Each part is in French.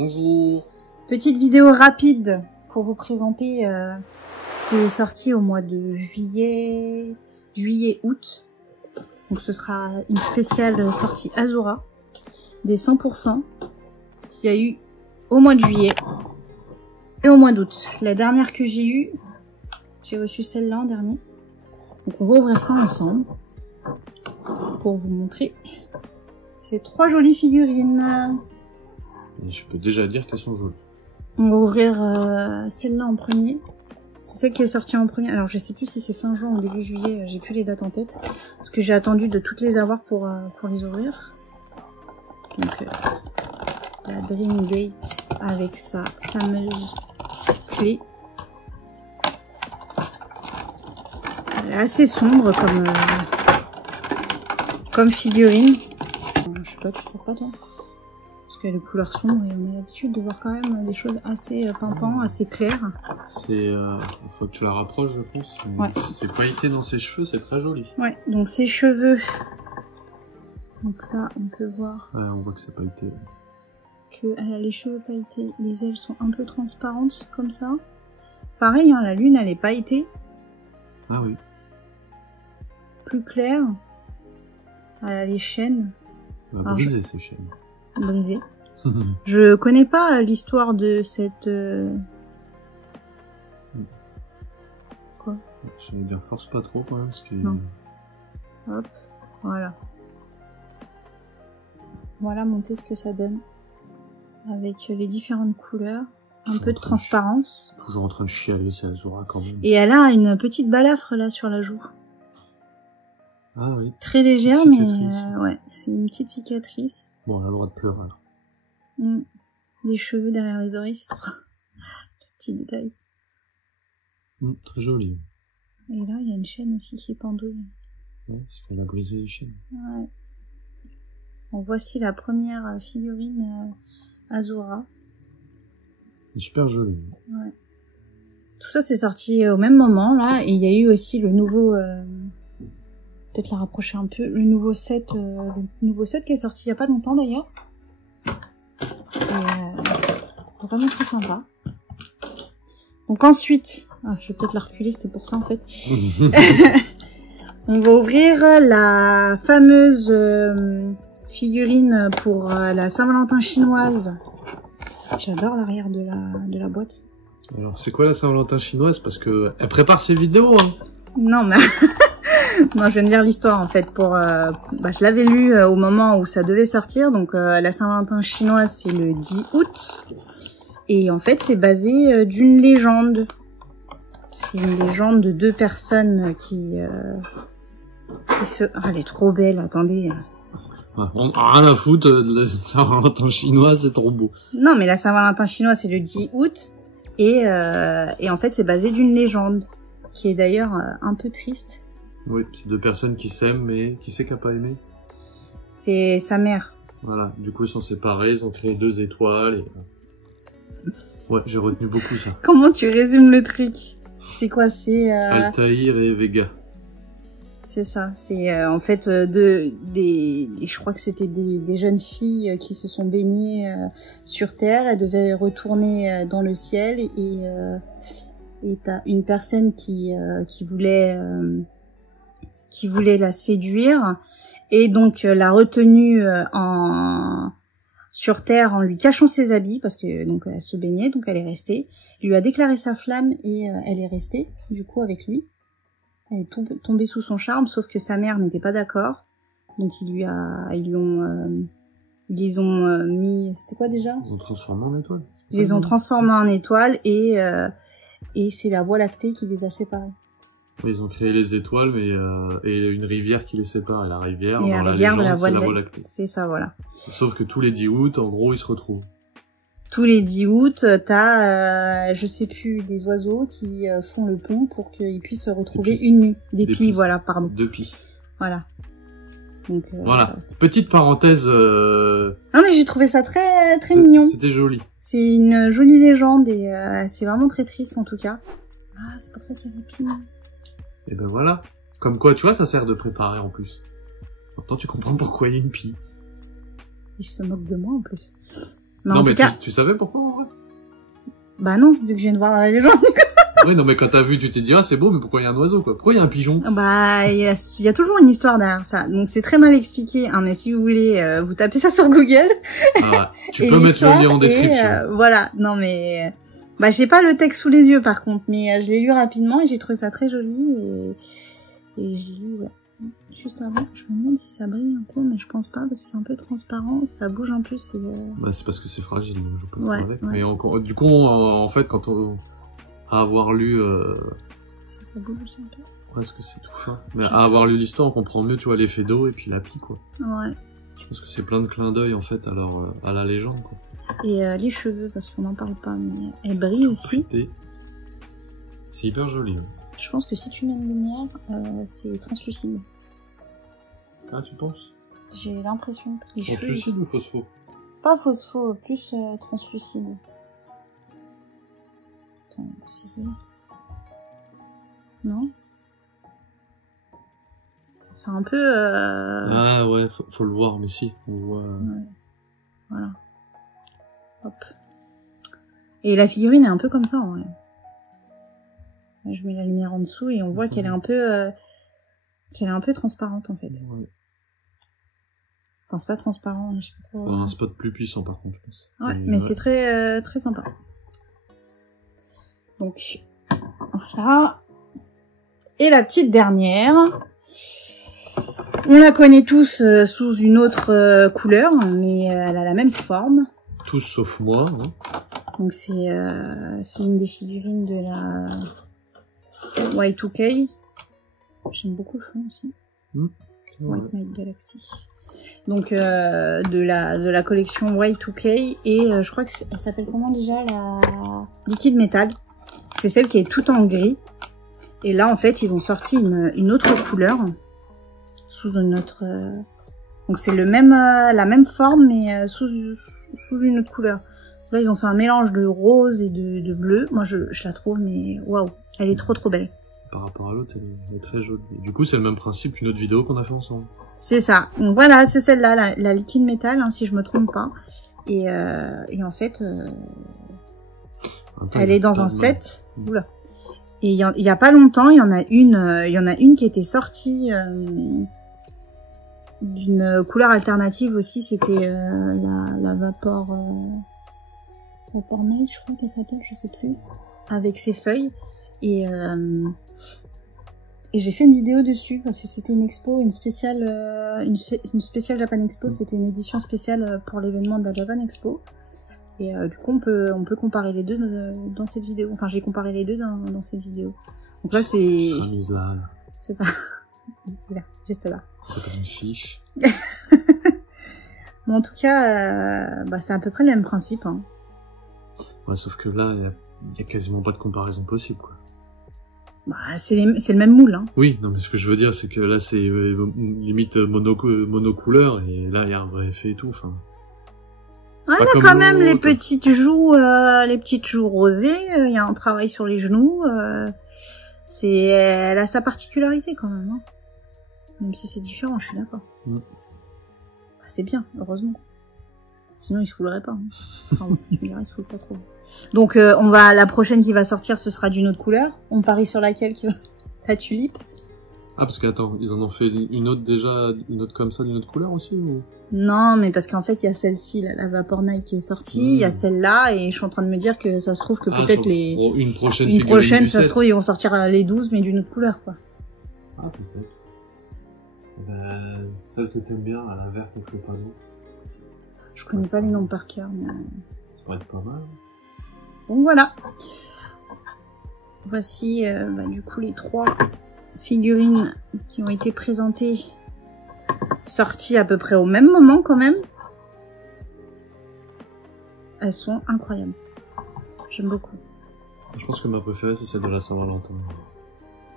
Bonjour. Petite vidéo rapide pour vous présenter ce qui est sorti au mois de juillet-août. Donc ce sera une spéciale sortie Azura des 100% qu'il y a eu au mois de juillet et au mois d'août. La dernière que j'ai eue, j'ai reçu celle-là en dernier. Donc on va ouvrir ça ensemble pour vous montrer ces trois jolies figurines. Et je peux déjà dire qu'elles sont jolies. On va ouvrir celle-là en premier. C'est celle qui est sortie en premier. Alors je sais plus si c'est fin juin ou début juillet, j'ai plus les dates en tête. Parce que j'ai attendu de toutes les avoir pour les ouvrir. Donc la Dreamgate avec sa fameuse clé. Elle est assez sombre comme figurine. Je sais pas, tu trouves pas toi? Parce qu'elle est couleur sombre et on a l'habitude de voir quand même des choses assez pimpant, assez claires. Il faut que tu la rapproches, je pense. Ouais. C'est pailleté dans ses cheveux, c'est très joli. Ouais, donc ses cheveux. Donc là, on peut voir. Ouais, on voit que c'est pailleté. Elle a les cheveux pailletés, les ailes sont un peu transparentes comme ça. Pareil, hein, la lune elle est pailletée. Ah oui. Plus claire. Elle a les chaînes. On va briser ces chaînes. Brisées. Je connais pas l'histoire de cette... Quoi? J'allais dire force pas trop quand même parce que... Non. Hop, voilà. Voilà monter ce que ça donne. Avec les différentes couleurs. Un peu de transparence. Toujours en train de chialer, c'est Azura quand même. Et elle a une petite balafre là sur la joue. Ah oui. Très légère, mais ouais, c'est une petite cicatrice. Bon, elle a le droit de pleurer alors. Les cheveux derrière les oreilles, c'est trop... Petit détail. Très joli. Et là, il y a une chaîne aussi qui est pendouille. Ouais, parce qu'elle a brisé les chaînes. Ouais. Bon, voici la première figurine Azura. C'est super joli. Ouais. Tout ça, c'est sorti au même moment, là. Et il y a eu aussi le nouveau... Peut-être la rapprocher un peu. Le nouveau set qui est sorti il y a pas longtemps, d'ailleurs. Et vraiment très sympa. Donc ensuite... Ah, je vais peut-être la reculer, c'était pour ça, en fait. On va ouvrir la fameuse figurine pour la Saint-Valentin chinoise. J'adore l'arrière de la boîte. Alors, c'est quoi la Saint-Valentin chinoise? Parce que elle prépare ses vidéos, hein. Non, mais... Non, je viens de lire l'histoire, en fait, pour... je l'avais lu au moment où ça devait sortir. Donc, la Saint-Valentin chinoise, c'est le 10 août. Et en fait, c'est basé d'une légende. C'est une légende de deux personnes qui se... Ah, elle est trop belle, attendez. On a rien à foutre de la Saint-Valentin chinoise, c'est trop beau. Non, mais la Saint-Valentin chinoise, c'est le 10 août. Et en fait, c'est basé d'une légende. Qui est d'ailleurs un peu triste. Oui, c'est deux personnes qui s'aiment, mais qui c'est qui a pas aimé? C'est sa mère. Voilà, du coup ils sont séparés, ils ont créé 2 étoiles et... Ouais, j'ai retenu beaucoup ça. Comment tu résumes le truc? C'est quoi? C'est... Altaïr et Vega. C'est ça, c'est en fait je crois que c'était des jeunes filles qui se sont baignées sur Terre. Elles devaient retourner dans le ciel et t'as une personne qui voulait la séduire et donc l'a retenue sur Terre en lui cachant ses habits parce que donc elle se baignait, donc elle est restée. Il lui a déclaré sa flamme et elle est restée du coup avec lui. Elle est tombée sous son charme, sauf que sa mère n'était pas d'accord. Donc ils les ont mis, c'était quoi déjà? Ils ont transformé en étoile. Ils les ont transformés en étoiles et c'est la Voie lactée qui les a séparés. Ils ont créé les étoiles, mais et une rivière qui les sépare. Et la rivière, et dans la la rivière légende, de c'est la Voie lactée. C'est ça, voilà. Sauf que tous les 10 août, en gros, ils se retrouvent. Tous les 10 août, t'as, je sais plus, des oiseaux qui font le pont pour qu'ils puissent se retrouver une nuit. Des pies, voilà, pardon. 2 pies. Voilà. Donc, voilà. Petite parenthèse. Non mais j'ai trouvé ça très mignon. C'était joli. C'est une jolie légende et c'est vraiment très triste en tout cas. Ah, c'est pour ça qu'il y a des pies. Et ben voilà. Comme quoi, tu vois, ça sert de préparer en plus. Pourtant, tu comprends pourquoi il y a une pie. Il se moque de moi en plus. Mais non, en mais tout cas... tu savais pourquoi, en vrai? Bah non, vu que je viens de voir la légende. Oui, non, mais quand t'as vu, tu t'es dit, ah, c'est beau, mais pourquoi il y a un oiseau, quoi? Pourquoi il y a un pigeon? Bah, il y a toujours une histoire derrière ça. Donc c'est très mal expliqué, hein, mais si vous voulez, vous tapez ça sur Google. Ah, tu peux mettre le lien en description. Voilà, non mais... Bah, j'ai pas le texte sous les yeux par contre, mais je l'ai lu rapidement et j'ai trouvé ça très joli. Et j'ai lu, ouais. Juste avant, je me demande si ça brille un peu, mais je pense pas, parce que c'est un peu transparent, ça bouge un peu, c'est... Bah, c'est parce que c'est fragile, donc je joue pas trop Ouais, avec. ouais. Mais encore, du coup, en fait, quand on... à avoir lu... Ça bouge aussi un peu. Ouais, est-ce que c'est tout fin? Mais à avoir lu l'histoire, on comprend mieux, tu vois, l'effet d'eau et puis la pie, quoi. Ouais. Je pense que c'est plein de clins d'œil, en fait, à la légende, quoi. Et les cheveux, parce qu'on n'en parle pas, mais elles brillent aussi. Fruité. C'est hyper joli. Hein. Je pense que si tu mets une lumière, c'est translucide. Ah, tu penses? J'ai l'impression que les cheveux... Translucide ou phospho? Pas phospho, plus translucide. Attends, on va essayer. Non? C'est un peu... Ah ouais, faut le voir, mais si, on voit... Ouais. Voilà. Hop. Et la figurine est un peu comme ça, en vrai. Je mets la lumière en dessous et on voit qu'elle est un peu... qu'elle est un peu transparente, en fait. Ouais. Enfin, c'est pas transparent, je sais pas trop... Un spot plus puissant, par contre, je pense. Ouais, et mais ouais. C'est très, très sympa. Donc, voilà. Et la petite dernière... On la connaît tous sous une autre couleur, mais elle a la même forme. Tous sauf moi. Hein. Donc c'est une des figurines de la Y2K. J'aime beaucoup le fond aussi. White Knight Galaxy. Donc de la collection Y2K et je crois que elle s'appelle comment déjà, la Liquid Metal. C'est celle qui est toute en gris. Et là en fait ils ont sorti une autre couleur. Sous une autre... Donc c'est la même forme, mais sous une autre couleur. Là, ils ont fait un mélange de rose et de bleu. Moi, je la trouve, mais waouh, elle est trop trop belle. Par rapport à l'autre, elle est très jolie. Et du coup, c'est le même principe qu'une autre vidéo qu'on a fait ensemble. C'est ça. Donc voilà, c'est celle-là, la Liquid Metal, hein, si je me trompe pas. Et en fait, elle est dans un set. Oula. Et il y a pas longtemps, il y en a une qui était sortie... d'une couleur alternative aussi, c'était la Vapor Night, je crois qu'elle s'appelle, je sais plus, avec ses feuilles. Et j'ai fait une vidéo dessus parce que c'était une expo, une spéciale Japan Expo, c'était une édition spéciale pour l'événement de la Japan Expo. Et du coup, on peut comparer les deux dans cette vidéo. Enfin, j'ai comparé les deux dans cette vidéo. Donc là, c'est... Ça sera mise là. C'est ça. C'est là, juste là. C'est comme une fiche. Bon, en tout cas, c'est à peu près le même principe. Hein. Ouais, sauf que là, il y a quasiment pas de comparaison possible, quoi. Bah, c'est le même moule. Hein. Oui, non, mais ce que je veux dire, c'est que là, c'est limite monocouleur, et là, il y a un vrai effet et tout. Enfin. Ouais, là, quand même, les petites joues rosées, il y a un travail sur les genoux. Elle a sa particularité quand même. Hein. Même si c'est différent, je suis d'accord. C'est bien, heureusement. Sinon, il se foulerait pas. Hein. Enfin, tu me diras, il se foule pas trop. Donc, la prochaine qui va sortir, ce sera d'une autre couleur. On parie sur laquelle la tulipe. Ah, parce que, attends, ils en ont fait une autre déjà, une autre comme ça, d'une autre couleur aussi ou... Non, mais parce qu'en fait, il y a celle-ci, la Vapor Night qui est sortie, il y a celle-là, et je suis en train de me dire que ça se trouve que peut-être une prochaine, ça se trouve, ils vont sortir les 12, mais d'une autre couleur, quoi. Ah, peut-être. Celle que t'aimes bien, la verte avec le panneau. Je connais pas les noms par cœur, mais... Ça pourrait être pas mal. Donc voilà. Voici, du coup, les 3 figurines qui ont été présentées, sorties à peu près au même moment, quand même. Elles sont incroyables. J'aime beaucoup. Je pense que ma préférée, c'est celle de la Saint-Valentin.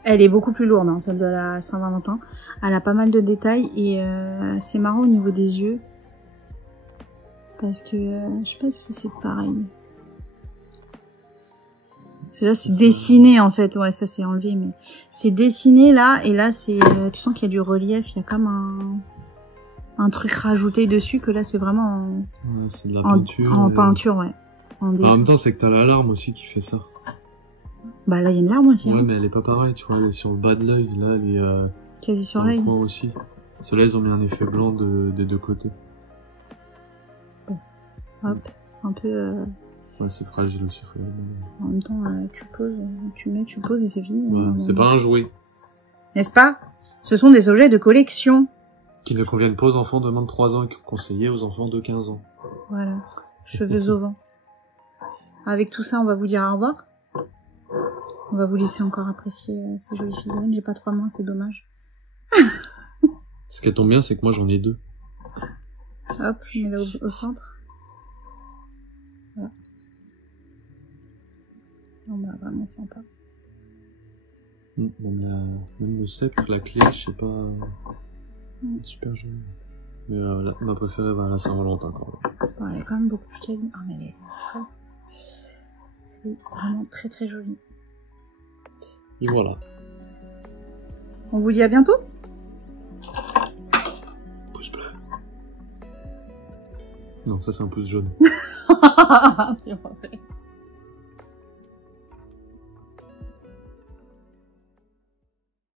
Elle est beaucoup plus lourde, hein, celle de la Saint-Valentin. Elle a pas mal de détails et c'est marrant au niveau des yeux. Parce que je sais pas si c'est pareil. Là, c'est dessiné en fait. Ouais, ça c'est enlevé, mais c'est dessiné là. Et là, c'est tu sens qu'il y a du relief. Il y a comme un truc rajouté dessus que là c'est vraiment Ouais, c'est de la peinture. en peinture, ouais. En même temps, c'est que t'as l'alarme aussi qui fait ça. Bah là il y a une larme aussi. Ouais, hein. mais elle est pas pareille, tu vois, elle est sur le bas de l'œil, là elle est Quasi sur dans le l'œil. coin aussi. Ceux-là, ils ont mis un effet blanc des deux côtés. Hop, c'est un peu... Ouais, c'est fragile aussi, faut En même temps, tu poses, tu mets, tu poses et c'est fini. Ouais, c'est pas un jouet. N'est-ce pas? Ce sont des objets de collection. Qui ne conviennent pas aux enfants de moins de 3 ans et qui sont conseillés aux enfants de 15 ans. Voilà, cheveux au vent. Avec tout ça, on va vous dire au revoir. On va vous laisser encore apprécier ces jolies figurines. J'ai pas 3 mains, c'est dommage. Ce qui tombe bien, c'est que moi j'en ai 2. Hop, je mets là au centre. Voilà. Non, bah, vraiment sympa. Même le sceptre, la clé, je sais pas... Super joli. Mais ma préférée va à la Saint-Valentin quand même. Bon, elle est quand même beaucoup plus quali. Ah, mais elle est vraiment très très jolie. Et voilà. On vous dit à bientôt. Pouce bleu. Non, ça c'est un pouce jaune. C'est mauvais.